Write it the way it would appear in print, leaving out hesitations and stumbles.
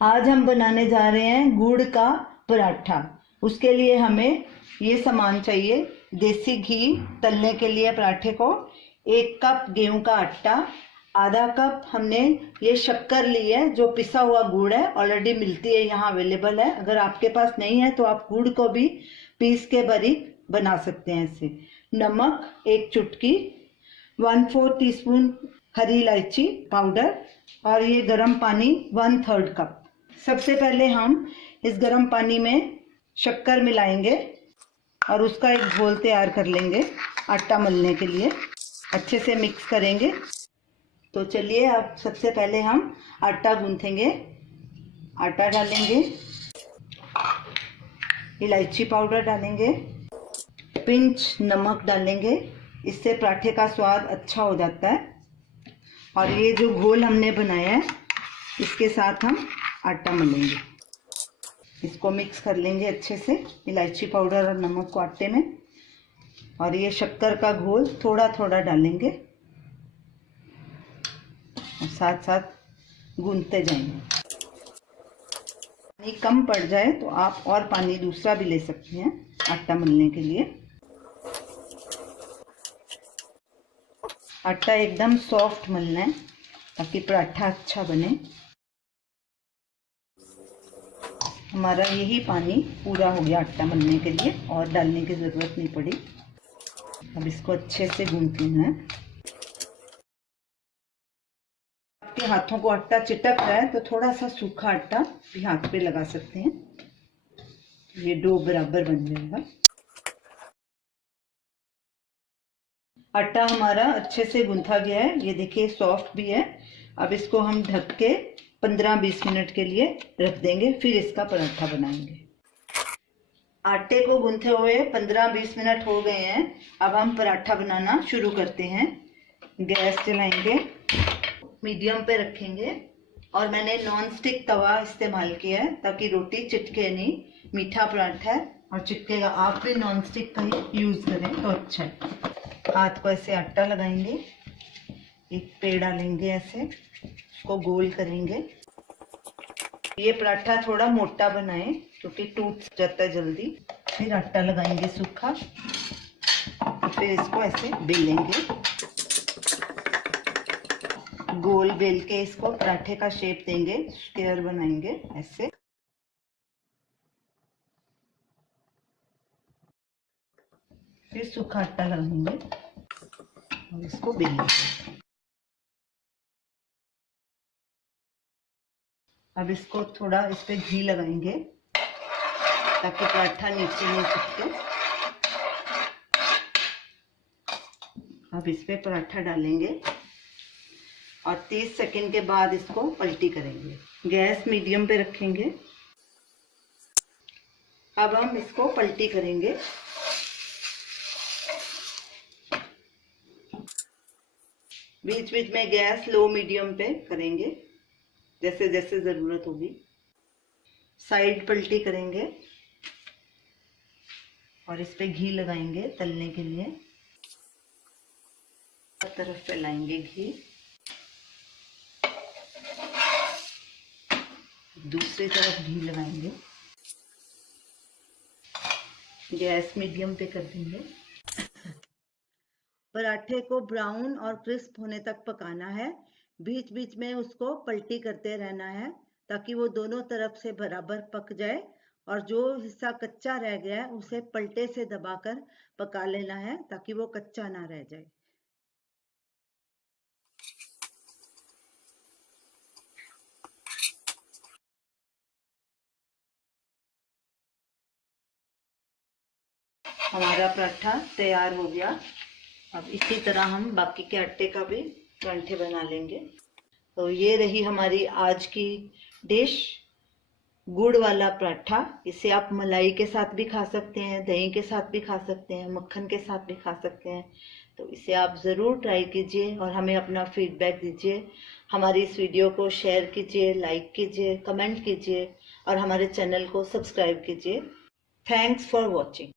आज हम बनाने जा रहे हैं गुड़ का पराठा। उसके लिए हमें ये सामान चाहिए। देसी घी तलने के लिए पराठे को, 1 कप गेहूं का आटा, आधा कप हमने ये शक्कर ली है जो पिसा हुआ गुड़ है, ऑलरेडी मिलती है यहाँ, अवेलेबल है। अगर आपके पास नहीं है तो आप गुड़ को भी पीस के बारीक बना सकते हैं ऐसे। नमक 1 चुटकी, 1/4 टीस्पून हरी इलायची पाउडर, और ये गर्म पानी 1/3 कप। सबसे पहले हम इस गर्म पानी में शक्कर मिलाएंगे और उसका एक घोल तैयार कर लेंगे आटा मलने के लिए। अच्छे से मिक्स करेंगे। तो चलिए अब सबसे पहले हम आटा गूंथेंगे। आटा डालेंगे, इलायची पाउडर डालेंगे, पिंच नमक डालेंगे, इससे पराठे का स्वाद अच्छा हो जाता है। और ये जो घोल हमने बनाया है इसके साथ हम आटा मलेंगे। इसको मिक्स कर लेंगे अच्छे से, इलायची पाउडर और नमक को आटे में। और ये शक्कर का घोल थोड़ा थोड़ा डालेंगे और साथ साथ गूंथते जाएंगे। पानी कम पड़ जाए तो आप और पानी दूसरा भी ले सकते हैं आटा मलने के लिए। आटा एकदम सॉफ्ट मलना है ताकि पराठा अच्छा बने। हमारा यही पानी पूरा हो गया आटा मलने के लिए, और डालने की ज़रूरत नहीं पड़ी। अब इसको अच्छे से गूंथ लेना है। आपके हाथों को आटा चिटक रहा है तो थोड़ा सा सूखा आटा भी हाथ पे लगा सकते हैं, ये डो बराबर बन जाएगा। आटा हमारा अच्छे से गूंथा गया है, ये देखिए सॉफ्ट भी है। अब इसको हम ढक के 15-20 मिनट के लिए रख देंगे, फिर इसका पराठा बनाएंगे। आटे को गूंथे हुए 15-20 मिनट हो गए हैं। अब हम पराठा बनाना शुरू करते हैं। गैस जलाएंगे, मीडियम पे रखेंगे, और मैंने नॉन स्टिक तवा इस्तेमाल किया है ताकि रोटी चिटके नहीं। मीठा पराठा है और चिटकेगा, आप भी नॉन स्टिक का ही यूज़ करें तो अच्छा है। हाथ को ऐसे आटा लगाएंगे, एक पे डालेंगे ऐसे, उसको गोल करेंगे। ये पराठा थोड़ा मोटा बनाएं क्योंकि टूट जाता है जल्दी। फिर आटा लगाएंगे सूखा, फिर इसको ऐसे बेलेंगे, गोल बेल के इसको पराठे का शेप देंगे, स्क्वायर बनाएंगे ऐसे। फिर सूखा आटा लगाएंगे और इसको बेलेंगे। अब इसको थोड़ा इस पे घी लगाएंगे ताकि पराठा नीचे नहीं चिपके। अब इस पे पराठा डालेंगे और 30 सेकंड के बाद इसको पलटी करेंगे। गैस मीडियम पे रखेंगे। अब हम इसको पलटी करेंगे। बीच बीच में गैस लो मीडियम पे करेंगे जैसे जैसे ज़रूरत होगी। साइड पलटी करेंगे और इस पे घी लगाएंगे तलने के लिए। हर तरफ फैलाएंगे घी। दूसरी तरफ घी लगाएंगे। गैस मीडियम पे कर देंगे। पराठे को ब्राउन और क्रिस्प होने तक पकाना है। बीच बीच में उसको पलटी करते रहना है ताकि वो दोनों तरफ से बराबर पक जाए, और जो हिस्सा कच्चा रह गया है उसे पलटे से दबाकर पका लेना है ताकि वो कच्चा ना रह जाए। हमारा पराठा तैयार हो गया। अब इसी तरह हम बाकी के आटे का भी पराठे बना लेंगे। तो ये रही हमारी आज की डिश, गुड़ वाला पराठा। इसे आप मलाई के साथ भी खा सकते हैं, दही के साथ भी खा सकते हैं, मक्खन के साथ भी खा सकते हैं। तो इसे आप ज़रूर ट्राई कीजिए और हमें अपना फीडबैक दीजिए। हमारी इस वीडियो को शेयर कीजिए, लाइक कीजिए, कमेंट कीजिए और हमारे चैनल को सब्सक्राइब कीजिए। Thanks for watching.